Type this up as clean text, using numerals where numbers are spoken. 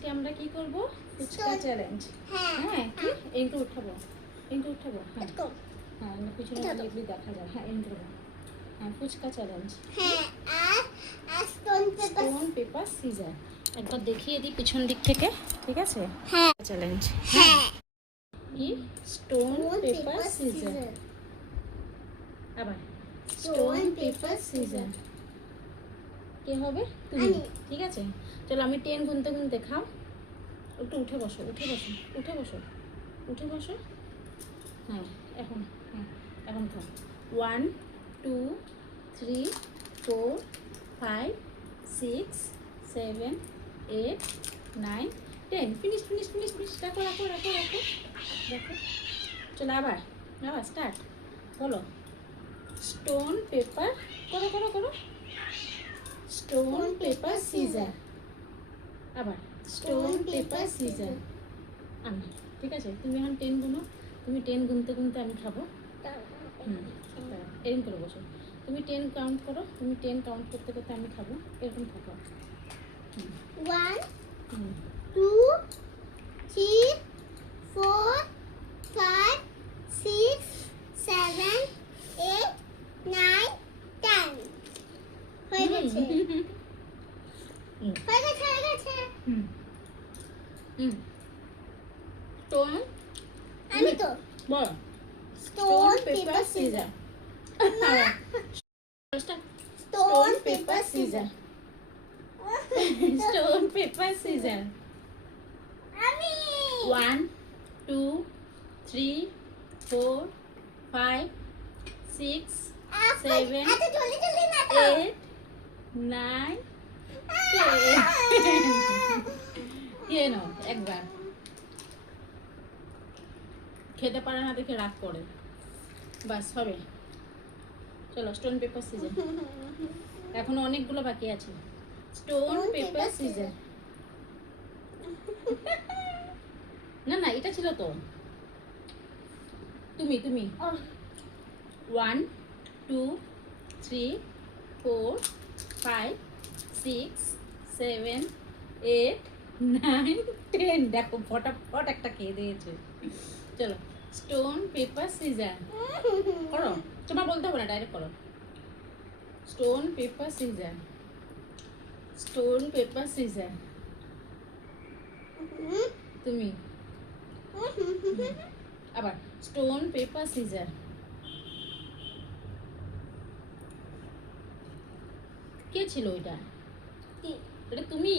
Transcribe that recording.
আজকে আমরা কি করব? ফুচকা চ্যালেঞ্জ। হ্যাঁ, কি এইটা উঠাবো, হ্যাঁ হ্যাঁ, না পিছনে এগুলি দেখা যায়। হ্যাঁ, এইটা হ্যাঁ, ফুচকা চ্যালেঞ্জ। হ্যাঁ, আর স্টোন পেপার সিজার। একবার দেখিয়ে দিই পিছন দিক থেকে, ঠিক আছে? হ্যাঁ চ্যালেঞ্জ। হ্যাঁ কি? Stone paper caesar. আবার স্টোন পেপার সিজার। কে হবে? তুমি। আমি। ঠিক আছে, চলো আমি 10 গুনতে গুনতে খাও। একটু উঠে বসো, উঠে বসো। হ্যাঁ, এখন খাও। 1 2 3 4 5 6 7 8 9 10। ফিনিশ। রাখো। চলো আবার স্টার্ট। বলো স্টোন পেপার, করো। Stone paper caesar. আবার স্টোন পেপার সিজার। আমি, ঠিক আছে? তুমি এখন 10 গুনো। তুমি 10 গুনতে গুনতে আমি খাবো। এরকম করে বসো। তুমি 10 কাউন্ট করো। তুমি 10 কাউন্ট করতে করতে আমি খাবো। এরকম থাকো। 1 2 3 4 5 6 7 8 9 10 হয়ে গেছে স্টোন, আমি তো বল stone paper scissor stone paper scissor. Stone paper scissor. আমি 1 2 3 4 5 6 7 এত জলদি না তো 8 9 10। একবার খেতে পারে না দেখে রাগ করে। বাস হবে। চলো স্টোন পেপার সিজার। এখনো অনেকগুলো বাকি আছে। Stone paper caesar. না এটা ছিল তো। তুমি 1 2 3 4 5 6 7 8 9 10। দেখো ফটাফট একটা খেয়ে দিয়েছে। চলো স্টোন পেপার সিজার করো। তোমার বলতে হবে না, ডাইরেক্ট করো। Stone paper caesar. তুমি আবার স্টোন পেপার সিজার। কে ছিল ওইটা? এটা তুমি।